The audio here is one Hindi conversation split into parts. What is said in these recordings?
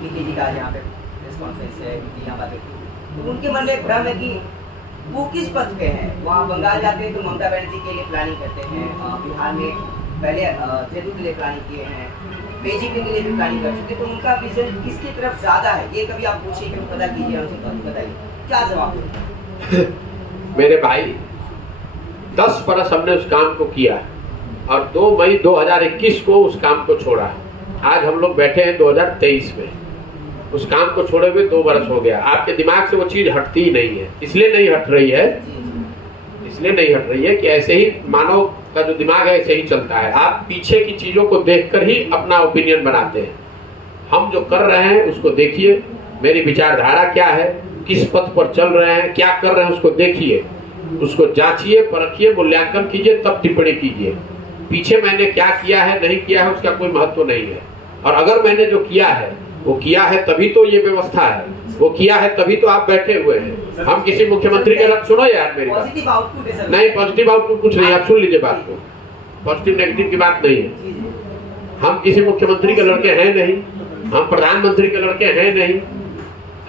पीके जी का आज यहाँ पे प्रेस कॉन्फ्रेंस है, पीके यहाँ बात है, तो उनके मन में एक भ्रम है कि वो किस पथ पे है। वहाँ बंगाल जाते हैं तो ममता बनर्जी के लिए प्लानिंग करते हैं, बिहार में पहले जदयू के लिए प्लानिंग किए हैं, बीजेपी के लिए भी प्लानिंग कर चुके, तो उनका विजन किसकी तरफ ज़्यादा है, ये कभी आप पूछिए कि पता कीजिए, हमसे बताइए क्या जवाब है। मेरे भाई 10 बरस हमने उस काम को किया और 2 मई 2021 को उस काम को छोड़ा। आज हम लोग बैठे हैं 2023 में, उस काम को छोड़े हुए 2 बरस हो गया। आपके दिमाग से वो चीज हटती ही नहीं है, इसलिए नहीं हट रही है कि ऐसे ही मानव का जो दिमाग है ऐसे ही चलता है। आप पीछे की चीजों को देखकर ही अपना ओपिनियन बनाते हैं। हम जो कर रहे हैं उसको देखिए, मेरी विचारधारा क्या है, किस पथ पर चल रहे हैं, क्या कर रहे हैं, उसको देखिए, उसको जांचिए, परखिए, मूल्यांकन कीजिए, तब टिप्पणी कीजिए। पीछे मैंने क्या किया है नहीं किया है उसका कोई महत्व नहीं है। और अगर मैंने जो किया है वो किया है तभी तो ये व्यवस्था है, वो किया है तभी तो आप बैठे हुए हैं। हम किसी मुख्यमंत्री के लग सुनो यार मेरी बात, नहीं पॉजिटिव आउटपुट कुछ नहीं, आप सुन लीजिए बात को, पॉजिटिव नेगेटिव की बात नहीं है। हम किसी मुख्यमंत्री के लड़के हैं नहीं, हम प्रधानमंत्री के लड़के हैं नहीं,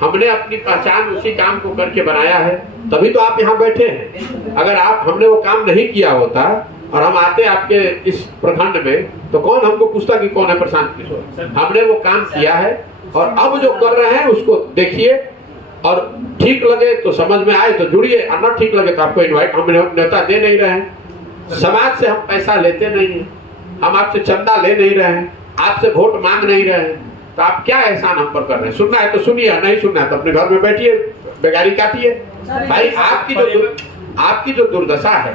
हमने अपनी पहचान उसी काम को करके बनाया है, तभी तो आप यहाँ बैठे हैं। अगर हमने वो काम नहीं किया होता और हम आते आपके इस प्रखंड में तो कौन हमको पूछता कि कौन है प्रशांत किशोर। हमने वो काम किया है और अब जो कर रहे हैं उसको देखिए, और ठीक लगे तो समझ में आए तो जुड़िए, और न ठीक लगे तो आपको इनवाइट हम न्योता दे नहीं रहे हैं। समाज से हम पैसा लेते नहीं है, हम आपसे चंदा ले नहीं रहे हैं, आपसे वोट मांग नहीं रहे हैं, तो आप क्या एहसान हम पर कर रहे हैं। सुनना है तो सुनिए, नहीं सुनना है तो अपने घर में बैठिए, बेगारी काटिए। भाई आपकी जो दुर्दशा है,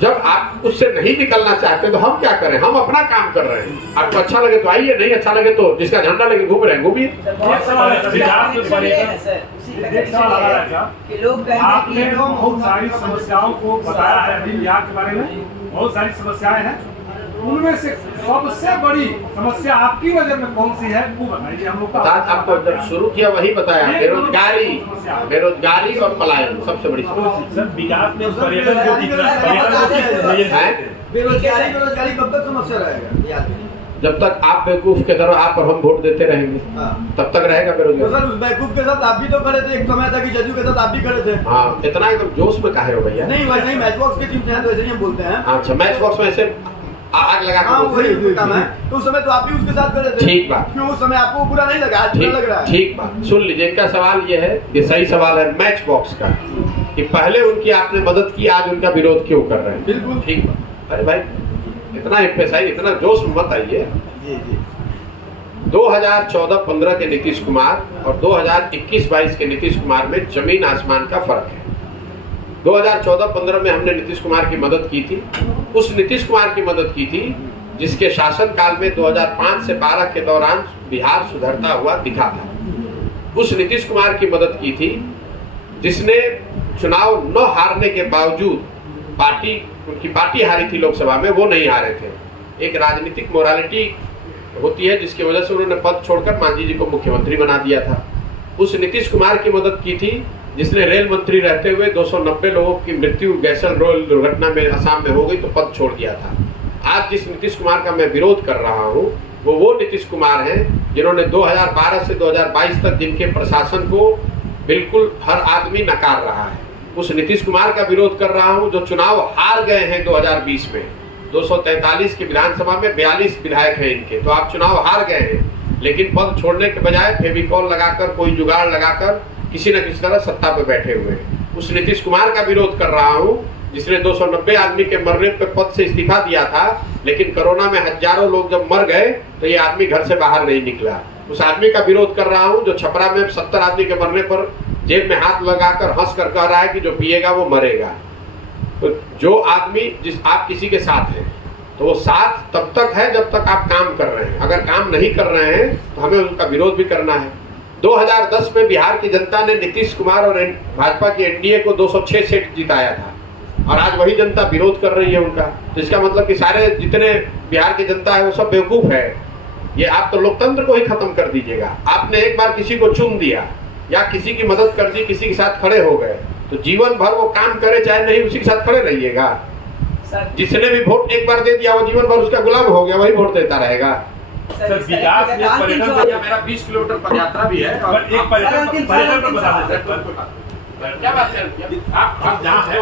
जब आप उससे नहीं निकलना चाहते तो हम क्या करें, हम अपना काम कर रहे हैं। आपको अच्छा लगे तो आइए, नहीं अच्छा लगे तो जिसका झंडा लेके घूम रहे हैं घूमिए। आपने बहुत सारी समस्याओं को बताया है अभी बिहार के बारे में, बहुत सारी समस्याएं हैं, उनमें से सबसे बड़ी समस्या आपकी नजर में कौन सी है वो बताइए हम लोग। आपको जब शुरू किया वही बताया, बेरोजगारी और पलायन सबसे बड़ी समस्या। विकास में बेरोजगारी कब तक समस्या रहेगा? जब तक आप बेवकूफ के तरह आप और हम वोट देते रहेंगे तब तक रहेगा बेरोजगारी। सर उस बेवकूफ के साथ आप भी तो खड़े थे, एक समय था कि जदयू के साथ आप भी खड़े थे। हाँ, इतना एकदम जोश में काहे हो भैया? नहीं वैसे ही मैच बॉक्स की टीम से वैसे ही हम बोलते हैं। अच्छा, मैच बॉक्स में ऐसे आग लगा तो उस समय तो आप भी उसके साथ खड़े थे। ठीक बात, क्यों उस समय आपको बुरा नहीं लगा, आज बुरा लग रहा है? ठीक बात, सुन लीजिए। इनका सवाल ये है, ये सही सवाल है मैच बॉक्स का, कि पहले उनकी आपने मदद की, आज उनका विरोध क्यों कर रहे हैं। बिल्कुल ठीक बात। अरे भाई इतना एम्फेसाइज, इतना जोश में मत आइए। 2014-15 के नीतीश कुमार और 2021-22 के नीतीश कुमार में जमीन आसमान का फर्क है। 2014-15 में हमने नीतीश कुमार की मदद की थी, उस नीतीश कुमार की मदद की थी जिसके शासन काल में 2005 से 12 के दौरान बिहार सुधरता हुआ दिखा था। उस नीतीश कुमार की मदद की थी जिसने चुनाव न हारने के बावजूद, उनकी पार्टी हारी थी लोकसभा में, वो नहीं हारे थे। एक राजनीतिक मोरालिटी होती है जिसकी वजह से उन्होंने पद छोड़कर मांझी जी को मुख्यमंत्री बना दिया था। उस नीतीश कुमार की मदद की थी जिसने रेल मंत्री रहते हुए 290 लोगों की मृत्यु गैसल रेल दुर्घटना में असम में हो गई तो पद छोड़ दिया था। आज जिस नीतीश कुमार का मैं विरोध कर रहा हूँ वो नीतीश कुमार हैं जिन्होंने 2012 से 2022 तक जिनके प्रशासन को बिल्कुल हर आदमी नकार रहा है। उस नीतीश कुमार का विरोध कर रहा हूँ जो चुनाव हार गए हैं 2020 में। 243 की विधानसभा में 42 विधायक हैं इनके, तो आप चुनाव हार गए हैं, लेकिन पद छोड़ने के बजाय फेविकॉल लगाकर, कोई जुगाड़ लगाकर किसी न किसी तरह सत्ता पे बैठे हुए हैं। उस नीतीश कुमार का विरोध कर रहा हूँ जिसने 290 आदमी के मरने पे पद से इस्तीफा दिया था, लेकिन कोरोना में हजारों लोग जब मर गए तो ये आदमी घर से बाहर नहीं निकला। उस आदमी का विरोध कर रहा हूँ जो छपरा में 70 आदमी के मरने पर जेब में हाथ लगाकर हंस कर कह रहा है कि जो पिएगा वो मरेगा। तो जो आदमी आप किसी के साथ हैं तो वो साथ तब तक है जब तक आप काम कर रहे हैं। अगर काम नहीं कर रहे हैं तो हमें उनका विरोध भी करना है। 2010 में बिहार की जनता ने नीतीश कुमार और भाजपा की एनडीए को 206 सीट जिताया था और आज वही जनता विरोध कर रही है उनका। तो इसका मतलब कि सारे जितने बिहार की जनता है वो सब बेवकूफ है। ये आप तो लोकतंत्र को ही खत्म कर दीजिएगा। आपने एक बार किसी को चुन दिया या किसी की मदद कर दी, किसी के साथ खड़े हो गए तो जीवन भर वो काम करे चाहे नहीं उसी के साथ खड़े रहिएगा। जिसने भी वोट एक बार दे दिया वो जीवन भर उसका गुलाम हो गया, वही वोट देता रहेगा। सर, इस तरह विकास की में अंतिम पर्यटन सवाल- भैया मेरा 20 किलोमीटर पदयात्रा भी है और पर एक पर्यटन अंतिम पर्यटन सवाल- पर बता दें सर, क्या बात है आप जहाँ है